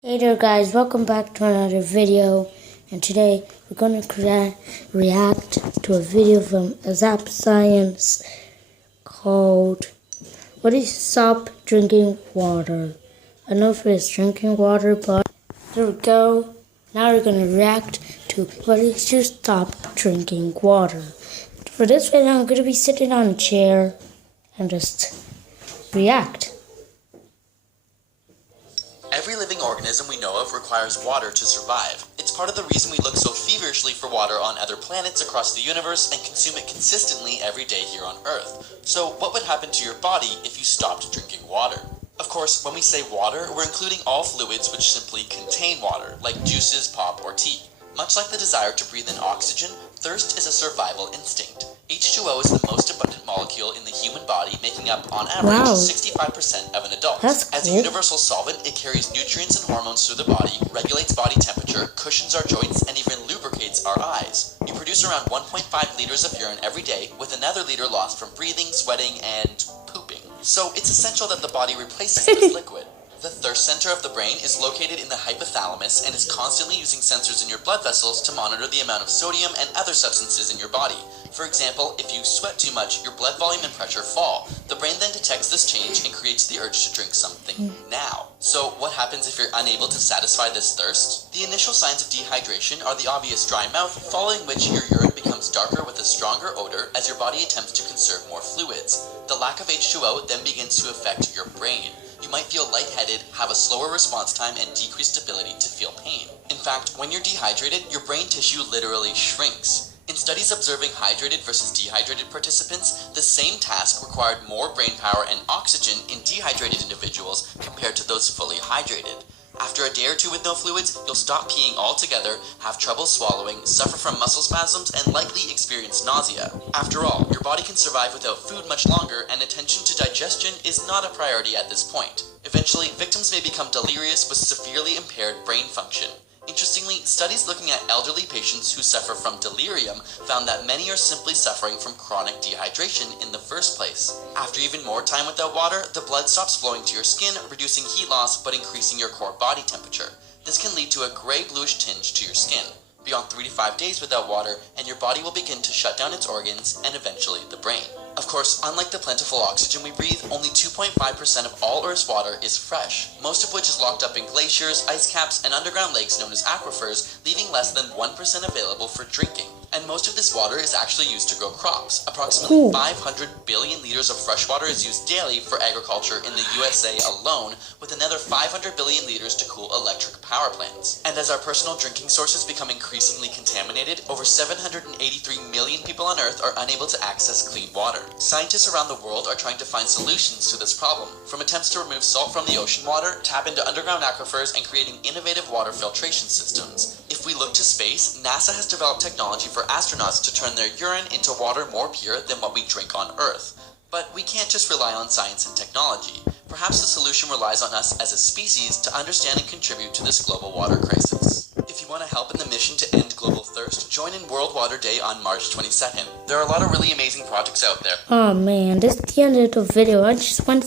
Hey there guys, welcome back to another video, and today we're going to react to a video from asapsience called "What is Stop Drinking Water?" I know if it's drinking water, but there we go. Now we're going to react to what is to stop drinking water. For this video, I'm going to be sitting on a chair and just react. Every living organism we know of requires water to survive. It's part of the reason we look so feverishly for water on other planets across the universe and consume it consistently every day here on Earth. So what would happen to your body if you stopped drinking water? Of course, when we say water, we're including all fluids which simply contain water, like juices, pop, or tea. Much like the desire to breathe in oxygen, thirst is a survival instinct. H2O is the most abundant molecule in the human body, making up, on average, 65% of an adult. That's cool. As a universal solvent, it carries nutrients and hormones through the body, regulates body temperature, cushions our joints, and even lubricates our eyes. You produce around 1.5 liters of urine every day, with another liter lost from breathing, sweating, and pooping. So it's essential that the body replaces this liquid. The thirst center of the brain is located in the hypothalamus and is constantly using sensors in your blood vessels to monitor the amount of sodium and other substances in your body. For example, if you sweat too much, your blood volume and pressure fall. The brain then detects this change and creates the urge to drink something now. So what happens if you're unable to satisfy this thirst? The initial signs of dehydration are the obvious dry mouth, following which your urine becomes darker with a stronger odor as your body attempts to conserve more fluids. The lack of H2O then begins to affect your brain. You might feel lightheaded, have a slower response time, and decreased ability to feel pain. In fact, when you're dehydrated, your brain tissue literally shrinks. In studies observing hydrated versus dehydrated participants, the same task required more brain power and oxygen in dehydrated individuals compared to those fully hydrated. After a day or two with no fluids, you'll stop peeing altogether, have trouble swallowing, suffer from muscle spasms, and likely experience nausea. After all, your body can survive without food much longer, and attention to digestion is not a priority at this point. Eventually, victims may become delirious with severely impaired brain function. Interestingly, studies looking at elderly patients who suffer from delirium found that many are simply suffering from chronic dehydration in the first place. After even more time without water, the blood stops flowing to your skin, reducing heat loss but increasing your core body temperature. This can lead to a gray-bluish tinge to your skin. Beyond 3 to 5 days without water, and your body will begin to shut down its organs and eventually the brain. Of course, unlike the plentiful oxygen we breathe, only 2.5% of all Earth's water is fresh, most of which is locked up in glaciers, ice caps, and underground lakes known as aquifers, leaving less than 1% available for drinking. And most of this water is actually used to grow crops. Approximately 500 billion liters of fresh water is used daily for agriculture in the USA alone, with another 500 billion liters to cool electric power plants. And as our personal drinking sources become increasingly contaminated, over 783 million people on Earth are unable to access clean water. Scientists around the world are trying to find solutions to this problem, from attempts to remove salt from the ocean water, tap into underground aquifers, and creating innovative water filtration systems. If we look to space, NASA has developed technology for astronauts to turn their urine into water more pure than what we drink on Earth. But we can't just rely on science and technology. Perhaps the solution relies on us as a species to understand and contribute to this global water crisis. If you want to help in the mission to end global thirst, join in World Water Day on March 22nd. There are a lot of really amazing projects out there. Oh man, this is the end of the video. I just want to